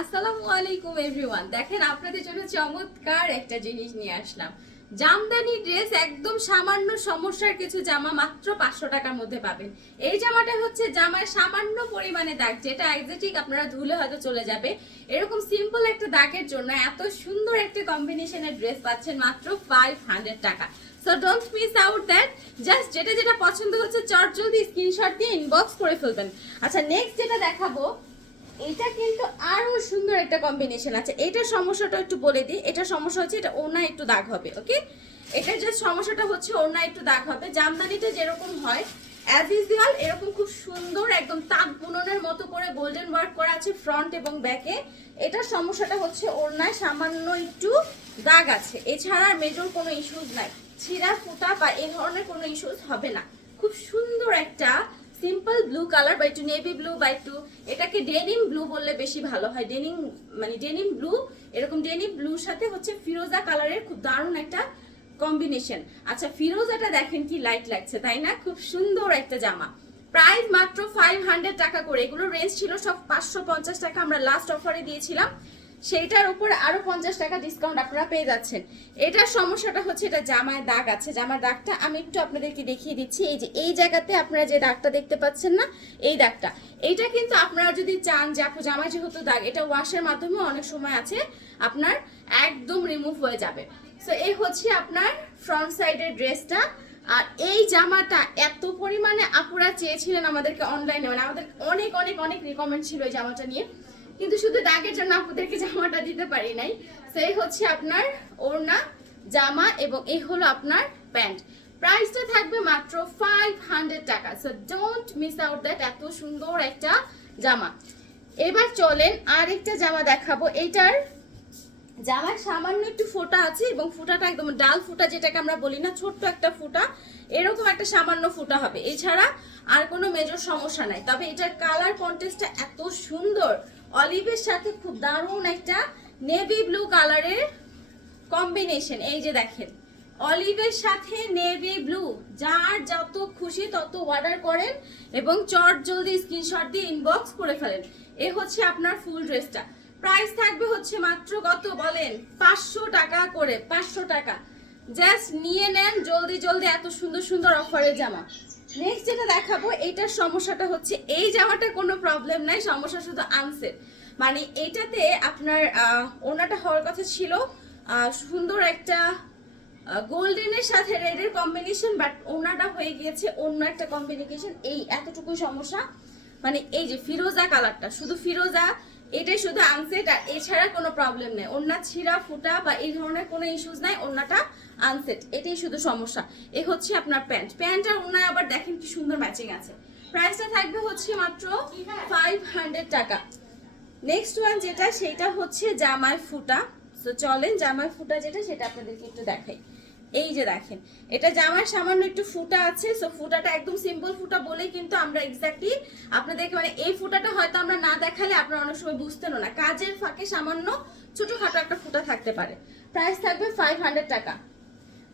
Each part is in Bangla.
আসসালামু আলাইকুম এভরিওয়ান। দেখেন, আপনাদের জন্য চমৎকার একটা জিনিস নিয়ে আসলাম। জামদানি ড্রেস একদম সামান্য সমস্যার কিছু জামা মাত্র পাঁচশো টাকার মধ্যে পাবেন। এই জামাটা হচ্ছে জামায় সামান্য পরিমাণে দাগ, যেটা একজেটিক আপনারা ধুলে হয়তো চলে যাবে। এরকম সিম্পল একটা দাগের জন্য এত সুন্দর একটা কম্বিনেশনের ড্রেস পাচ্ছেন মাত্র ফাইভ হান্ড্রেড টাকা। So don't miss out that just যেটা যেটা পছন্দ হচ্ছে চট জলদি স্ক্রিনশট দিয়ে ইনবক্স করে ফেলবেন। আচ্ছা নেক্সট যেটা দেখাবো এটা কিন্তু আরও সুন্দর একটা কম্বিনেশন আছে। এটার সমস্যাটা একটু বলে দিই। এটা সমস্যা হচ্ছে এটা ওনা একটু দাগ হবে ওকে এটার যে সমস্যাটা হচ্ছে ওনা একটু দাগ হবে। জামদানিটা যেরকম হয় অ্যাজ ইউজুয়াল এরকম খুব সুন্দর একদম তাক বুননের মতো করে গোল্ডেন ওয়ার্ক করা আছে ফ্রন্ট এবং ব্যাকে এটার সমস্যাটা হচ্ছে ওড়নায় সামান্য একটু দাগ আছে। এছাড়া মেজর কোনো ইস্যুস নাই। ছিঁড়া ফুটা বা এই ধরনের কোনো ইস্যুস হবে না। খুব সুন্দর একটা সিম্পল ব্লু কালার বা একটু নেভি ব্লু বা একটু, এটাকে ডেনিম ব্লু বললে বেশি ভালো হয়। ডেনিম মানে ডেনিম ব্লু, এরকম ডেনিম ব্লুর সাথে হচ্ছে ফিরোজা কালারের খুব দারুণ একটা কম্বিনেশন। আচ্ছা ফিরোজাটা দেখেন কি লাইট লাগছে, তাই না? খুব সুন্দর একটা জামা। প্রাইস মাত্র ফাইভ হান্ড্রেড টাকা করে। এগুলো রেঞ্জ ছিল সব পাঁচশো পঞ্চাশ টাকা। আমরা লাস্ট অফারে দিয়েছিলাম। সেইটার উপরে আরও পঞ্চাশ টাকা ডিসকাউন্ট আপনারা পেয়ে যাচ্ছেন। এটার সমস্যাটা হচ্ছে এটা জামায় দাগ আছে। জামার দাগটা আমি একটু আপনাদেরকে দেখিয়ে দিচ্ছি। এই যে, এই জায়গাতে আপনারা যে দাগটা দেখতে পাচ্ছেন না, এই দাগটা। এইটা কিন্তু আপনারা যদি চান যে, আপু জামায় যেহেতু দাগ, এটা ওয়াশের মাধ্যমে অনেক সময় আছে, আপনার একদম রিমুভ হয়ে যাবে। সো এই হচ্ছে আপনার ফ্রন্ট সাইডের ড্রেসটা আর এই জামাটা এত পরিমাণে আপুরা চেয়েছিলেন আমাদেরকে অনলাইনে মানে আমাদের অনেক অনেক অনেক রিকমেন্ড ছিল এই জামাটা নিয়ে। কিন্তু শুধু দাগের জন্য আপুদেরকে জামাটা দিতে পারি নাই। সেই হচ্ছে আপনার ওড়না, জামা এবং এই হলো আপনার প্যান্ট। প্রাইসটা থাকবে মাত্র ফাইভ হান্ড্রেড টাকা। So don't miss out that এত সুন্দর একটা জামা। এবার চলেন আরেকটা জামা দেখাবো। এইটার জামার সামান্য একটু ফোঁটা আছে এবং ফোঁটাটা একদম ডাল ফোঁটা যেটাকে আমরা বলি না, ছোট্ট একটা ফোঁটা। এরকম একটা সামান্য ফোঁটা হবে। এছাড়া আর কোনো মেজর সমস্যা নাই। তবে এটার কালার কন্টেস্টটা এত সুন্দর। অলিভের সাথে খুব দারুণ একটা নেভি ব্লু কালারের কম্বিনেশন এই যে দেখেন, অলিভের সাথে নেভি ব্লু যার যত খুশি তত অর্ডার করেন এবং চট জলদি স্ক্রিনশট দিয়ে ইনবক্স করে ফেলেন। এ হচ্ছে আপনার ফুল ড্রেসটা প্রাইস থাকবে হচ্ছে মাত্র কত বলেন? পাঁচশো টাকা করে, পাঁচশো টাকা। জাস্ট নিয়ে নেন জলদি জলদি এত সুন্দর সুন্দর অফারের জামা। নেক্সট যেটা দেখাবো, এইটার সমস্যাটা হচ্ছে, এই জামাটা কোনো প্রবলেম নাই, সমস্যা শুধু আনসেট মানে এইটাতে আপনার ওনাটা হওয়ার কথা ছিল সুন্দর একটা গোল্ডেনের সাথে রেডের কম্বিনেশন বাট ওনাটা হয়ে গিয়েছে অন্য একটা কম্বিনেশন এই এতটুকু সমস্যা। মানে এই যে ফিরোজা কালারটা শুধু ফিরোজা এটাই শুধু আনসেট আর এছাড়া কোনো প্রবলেম নেই। ওনার ছিঁড়া, ফুটা বা এই ধরনের কোনো ইস্যুস নাই ওনাটা আনসেট এটাই শুধু সমস্যা। এ হচ্ছে আপনার প্যান্ট প্যান্ট আর ওনায় আবার দেখেন কি সুন্দর ম্যাচিং আছে। প্রাইসটা থাকবে হচ্ছে মাত্র ফাইভ হান্ড্রেড টাকা। নেক্সট ওয়ান যেটা, সেটা হচ্ছে জামাই ফুটা। তো চলেন, জামাই ফুটা যেটা, সেটা আপনাদেরকে একটু দেখাই। এই যে দেখেন, এটা জামার সামান্য একটু ফুটা আছে সো ফুটাটা একদম সিম্পল ফুটা বলেই কিন্তু আমরা এক্স্যাক্টলি আপনাদেরকে মানে এই ফুটাটা হয়তো আমরা না দেখালে আপনারা অনেক সময় বুঝতেনও না। কাজের ফাঁকে সামান্য ছোটখাটো একটা ফুটা থাকতে পারে। প্রাইস থাকবে ফাইভ হান্ড্রেড টাকা।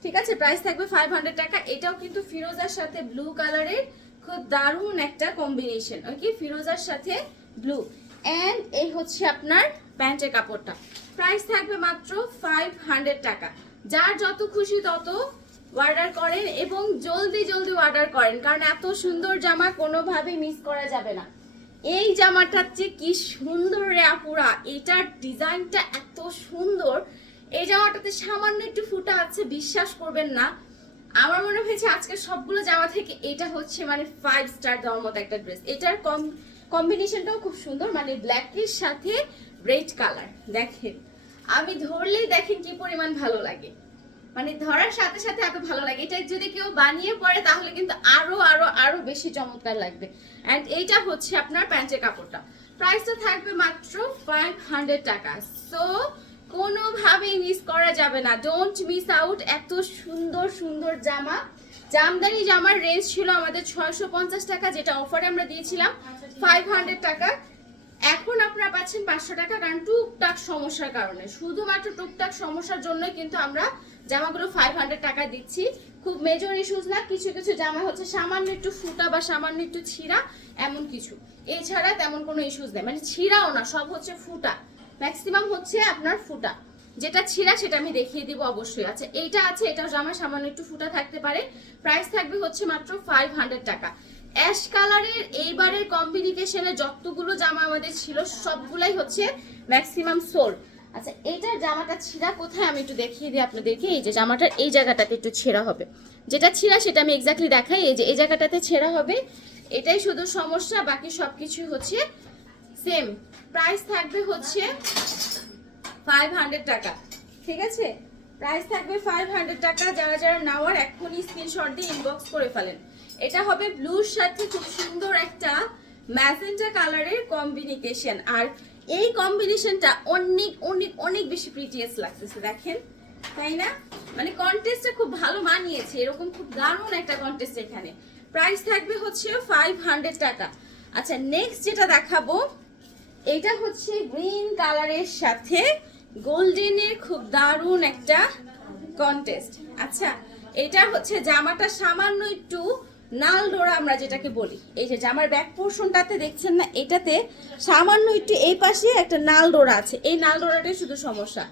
ঠিক আছে? প্রাইস থাকবে ফাইভ হান্ড্রেড টাকা। এটাও কিন্তু ফিরোজার সাথে ব্লু কালারের খুব দারুণ একটা কম্বিনেশন ওকে ফিরোজার সাথে ব্লু অ্যান্ড এই হচ্ছে আপনার প্যান্টের কাপড়টা। প্রাইস থাকবে মাত্র ফাইভ হান্ড্রেড টাকা। যার যত খুশি তত অর্ডার করেন এবং জলদি জলদি অর্ডার করেন। কারণ এত সুন্দর জামা কোনোভাবেই মিস করা যাবে না। এই জামাটার যে কি সুন্দর রে আপুরা! এটার ডিজাইনটা এত সুন্দর। এই জামাটাতে সামান্য একটু ফুটা আছে, বিশ্বাস করবেন না। আমার মনে হয়েছে আজকে সবগুলো জামা থেকে এটা হচ্ছে মানে ফাইভ স্টার দেওয়ার মতো একটা ড্রেস এটার কম কম্বিনেশনটাও খুব সুন্দর মানে ব্ল্যাকের সাথে রেড কালার দেখেন। আমি ধরলেই দেখেন কি পরিমাণ ভালো লাগে। মানে ধরার সাথে সাথে এত ভালো লাগে। এটা যদি কেউ বানিয়ে পরে তাহলে কিন্তু আরও আরও আরও বেশি চমৎকার লাগবে। অ্যান্ড এইটা হচ্ছে আপনার প্যান্টের কাপড়টা। প্রাইসটা থাকবে মাত্র ফাইভ হান্ড্রেড টাকা। সো কোনোভাবেই মিস করা যাবে না। ডোন্ট মিস আউট এত সুন্দর সুন্দর জামা। জামদানি জামার রেঞ্জ ছিল আমাদের ছয়শো পঞ্চাশ টাকা যেটা অফারে আমরা দিয়েছিলাম। ফাইভ হান্ড্রেড টাকা। এখন আপনারা পাচ্ছেন পাঁচশো টাকা কারণ টুকটাক সমস্যার কারণে। শুধুমাত্র টুকটাক সমস্যার জন্যই কিন্তু আমরা জামাগুলো ফাইভ হান্ড্রেড টাকা দিচ্ছি। খুব মেজর ইস্যুস না, কিছু কিছু জামা হচ্ছে সামান্য একটু ফুটা বা সামান্য একটু ছিঁড়া, এমন কিছু। এছাড়া তেমন কোনো ইস্যুস নেই। মানে ছিঁড়াও না, সব হচ্ছে ফুটা। ম্যাক্সিমাম হচ্ছে আপনার ফুটা। যেটা ছিঁড়া সেটা আমি দেখিয়ে দিব অবশ্যই। আচ্ছা এইটা আছে এটা জামা সামান্য একটু ফুটা থাকতে পারে। প্রাইস থাকবে হচ্ছে মাত্র ফাইভ হান্ড্রেড টাকা। অ্যাশ কালারের এইবারের কম্বিনিকেশনে যতগুলো জামা আমাদের ছিল, সবগুলাই হচ্ছে ম্যাক্সিমাম সোল আচ্ছা এইটার জামাটা ছিঁড়া কোথায় আমি একটু দেখিয়ে দিই আপনাদেরকে। এই যে জামাটার এই জায়গাটাতে একটু ছেঁড়া হবে। যেটা ছিঁড়া সেটা আমি এক্স্যাক্টলি দেখাই। এই যে এই জায়গাটাতে ছেঁড়া হবে, এটাই শুধু সমস্যা, বাকি সব কিছুই হচ্ছে সেম প্রাইস থাকবে হচ্ছে ফাইভ হান্ড্রেড টাকা। ঠিক আছে? প্রাইস থাকবে ফাইভ হান্ড্রেড টাকা। যারা যারা নেওয়ার এখনই স্ক্রিনশট দিয়ে ইনবক্স করে ফেলেন। এটা হবে ব্লুর সাথে খুব সুন্দর একটা ম্যাজেন্টা কালারের কম্বিনিকেশন আর এই কম্বিনেশনটা অনেক অনেক অনেক বেশি প্রিটিয়াস লাগতেছে, দেখেন। তাই না? মানে কন্টেস্টটা খুব ভালো মানিয়েছে। এরকম খুব দারুণ একটা কন্টেস্ট এখানে। প্রাইস থাকবে হচ্ছে ফাইভ হান্ড্রেড টাকা। আচ্ছা নেক্সট যেটা দেখাবো, এটা হচ্ছে গ্রিন কালারের সাথে গোল্ডেনের খুব দারুণ একটা কন্টেস্ট আচ্ছা এটা হচ্ছে জামাটা সামান্য একটু নাল ডোরা আমরা যেটাকে বলি। এই যে জামার ব্যাক পোর্শনটাতে দেখছেন না, এটাতে সামান্য একটু এই পাশে একটা নাল ডোরা আছে। এই নাল ডোরাটাই শুধু সমস্যা।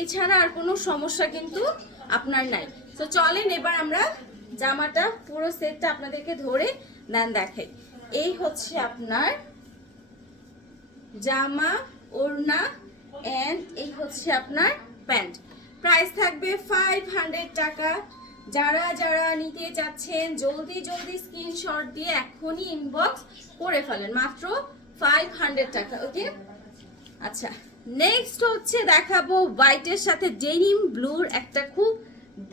এছাড়া আর কোনো সমস্যা কিন্তু আপনার নাই। তো চলেন এবার আমরা জামাটা, পুরো সেটটা আপনাদেরকে ধরে দেন দেখাই। এই হচ্ছে আপনার জামা, ওড়না এন্ড এই হচ্ছে আপনার প্যান্ট প্রাইস থাকবে ফাইভ হান্ড্রেড টাকা। যারা যারা নিতে চাচ্ছেন, জলদি জলদি স্ক্রিনশট দিয়ে এখনই ইনবক্স করে ফেলেন। মাত্র ফাইভ হান্ড্রেড টাকা ওকে আচ্ছা নেক্সট হচ্ছে দেখাবো হোয়াইটের সাথে ডেনিম ব্লুর একটা খুব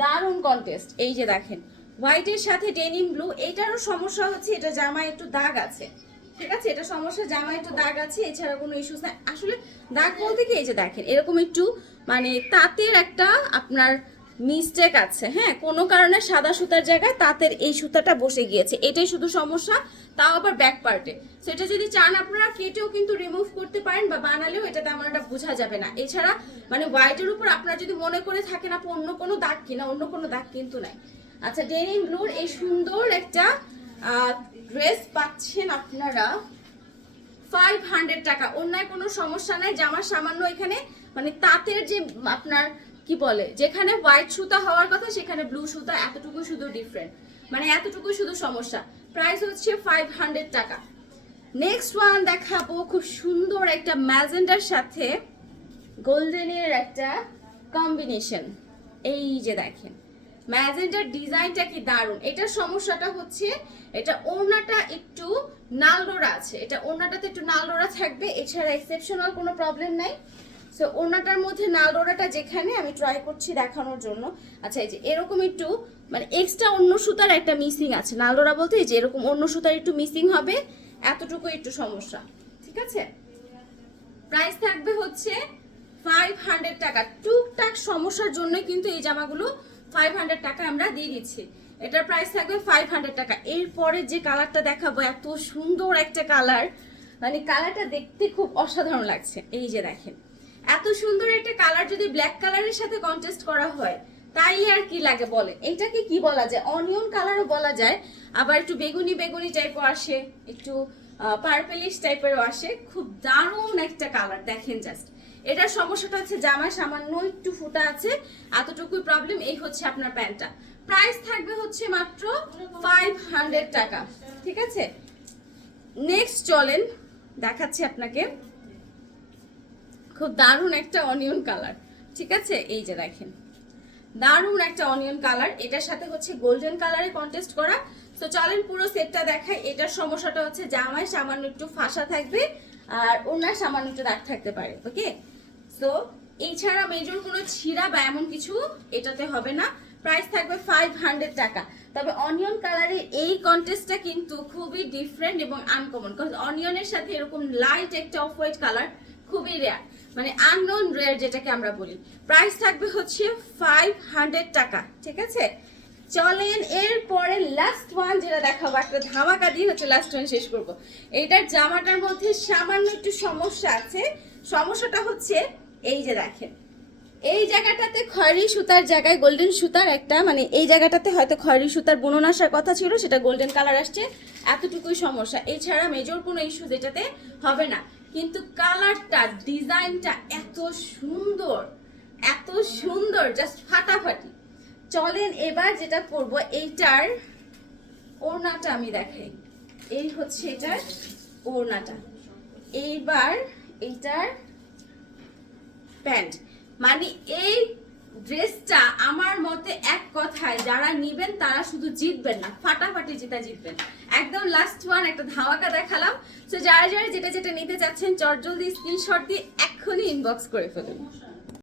দারুণ কন্টেস্ট এই যে দেখেন হোয়াইটের সাথে ডেনিম ব্লু এটারও সমস্যা হচ্ছে, এটা জামায় একটু দাগ আছে। ঠিক আছে, এটা সমস্যা জামায় একটু দাগ আছে, এছাড়া কোনো ইস্যুস নাই। আসলে দাগ বলতে কি, এই যে দেখেন, এরকম একটু মানে তাঁতের একটা আপনার মিস্টেক আছে হ্যাঁ? কোনো কারণে সাদা সুতার জায়গায় তাঁতের এই সুতাটা বসে গিয়েছে। এটাই শুধু সমস্যা, তাও আবার ব্যাক পার্টে সেটা যদি চান আপনারা, কেটেও কিন্তু রিমুভ করতে পারেন বা বানালেও এটা তেমন একটা বোঝা যাবে না। এছাড়া মানে হোয়াইটের উপর আপনারা যদি মনে করে থাকেন, আপু, অন্য কোনো দাগ কিনা, অন্য কোনো দাগ কিন্তু নাই। আচ্ছা ডেনিম ব্লুর এই সুন্দর একটা ড্রেস পাচ্ছেন আপনারা ফাইভ হান্ড্রেড টাকা। অন্যায় কোনো সমস্যা নাই জামার সামান্য এখানে মানে তাঁতের যে আপনার, কি বলে, যেখানে হোয়াইট সুতা হওয়ার কথা, সেখানে ব্লু সুতা এতটুকু শুধু ডিফারেন্ট মানে এতটুকু শুধু সমস্যা। প্রাইস হচ্ছে ফাইভ হান্ড্রেড টাকা। নেক্সট ওয়ান দেখাবো, খুব সুন্দর একটা ম্যাজেন্ডার সাথে গোল্ডেনের একটা কম্বিনেশন এই যে দেখেন। ম্যাজেন্টার ডিজাইনটা কি দারুণ? এটার সমস্যাটা হচ্ছে, এটা ওড়নাটা একটু নালডোরা আছে। এটা ওড়নাটাতে একটু নালডোরা থাকবে, এছাড়া এক্সেপশনাল কোনো প্রবলেম নাই। সো ওড়নাটার মধ্যে নালডোরাটা যেখানে, আমি ট্রাই করছি দেখানোর জন্য। আচ্ছা এই যে এরকম একটু মানে এক্সট্রা অন্য সুতার একটা মিসিং আছে। নালডোরা বলতে এই যে এরকম অন্য সুতার একটু মিসিং হবে এতটুকু একটু সমস্যা। ঠিক আছে? প্রাইস থাকবে হচ্ছে ফাইভ হান্ড্রেড টাকা। টুকটাক সমস্যার জন্য কিন্তু এই জামাগুলো ফাইভ হান্ড্রেড টাকা আমরা দিয়ে দিচ্ছি। এটার প্রাইস থাকবে ফাইভ হান্ড্রেড টাকা। এরপরে যে কালারটা দেখাবো, এত সুন্দর একটা কালার মানে কালারটা দেখতে খুব অসাধারণ লাগছে। এই যে দেখেন, এত সুন্দর একটা কালার যদি ব্ল্যাক কালারের সাথে কন্টেস্ট করা হয়, তাই আর কি লাগে বলে? এটাকে কি বলা যায়? অনিয়ন কালারও বলা যায়। আবার একটু বেগুনি বেগুনি টাইপও আসে, একটু পার্পেলিশ টাইপেরও আসে। খুব দারুণ একটা কালার দেখেন জাস্ট এটার সমস্যাটা হচ্ছে জামায় সামান্য একটু ফুটা আছে, এতটুকুই প্রবলেম এই হচ্ছে আপনার প্যান্টটা। প্রাইস থাকবে হচ্ছে মাত্র ফাইভ হান্ড্রেড টাকা, ঠিক আছে? নেক্সট চলেন, দেখাচ্ছি আপনাকে। খুব দারুণ একটা অনিয়ন কালার ঠিক আছে? এই যে দেখেন। দারুণ একটা অনিয়ন কালার এটার সাথে হচ্ছে গোল্ডেন কালারে কন্টেস্ট করা। তো চলেন পুরো সেটটা দেখাই। এটার সমস্যাটা হচ্ছে জামায় সামান্য একটু ফাঁসা থাকবে, আর ওনার সামান্য একটু দাগ থাকতে পারে ওকে সো এছাড়া মেজর কোনো ছিঁড়া বা এমন কিছু এটাতে হবে না। প্রাইস থাকবে ফাইভ হান্ড্রেড টাকা। তবে অনিয়ন কালারের এই কন্টেস্টটা কিন্তু খুবই ডিফারেন্ট এবং আনকমন কারণ অনিয়নের সাথে এরকম লাইট একটা অফ হোয়াইট কালার খুবই রেয়ার মানে আননোন রেয়ার যেটাকে আমরা বলি। প্রাইস থাকবে হচ্ছে ফাইভ হান্ড্রেড টাকা। ঠিক আছে? চলেন এরপরে লাস্ট ওয়ান যেটা দেখাবো। একটা ধামাকা দিয়ে হচ্ছে লাস্ট ওয়ান শেষ করব। এইটার জামাটার মধ্যে সামান্য একটু সমস্যা আছে। সমস্যাটা হচ্ছে এই যে দেখেন, এই জায়গাটাতে খয়েরি সুতার জায়গায় গোল্ডেন সুতার একটা মানে এই জায়গাটাতে হয়তো খয়েরি সুতার বুনন আসার কথা ছিল, সেটা গোল্ডেন কালার আসছে, এতটুকুই সমস্যা। এছাড়া মেজর কোনো ইস্যু যেটাতে হবে না। কিন্তু কালারটা ডিজাইনটা এত সুন্দর এত সুন্দর জাস্ট ফাটাফাটি। চলেন এবার যেটা করব, এইটার ওড়নাটা আমি দেখাই। এই হচ্ছে এটার ওড়নাটা। এইবার এইটার প্যান্ট। মানে এই ড্রেসটা আমার মতে এক কথায় যারা নিবেন তারা শুধু জিতবেন না, ফাটাফাটি জিতা জিতবেন। একদম লাস্ট ওয়ান একটা ধামাকা দেখালাম। তো যারা যারা যেটা যেটা নিতে চাচ্ছেন চট জলদি স্ক্রিনশট দিয়ে এক্ষুনি ইনবক্স করে ফেলুন।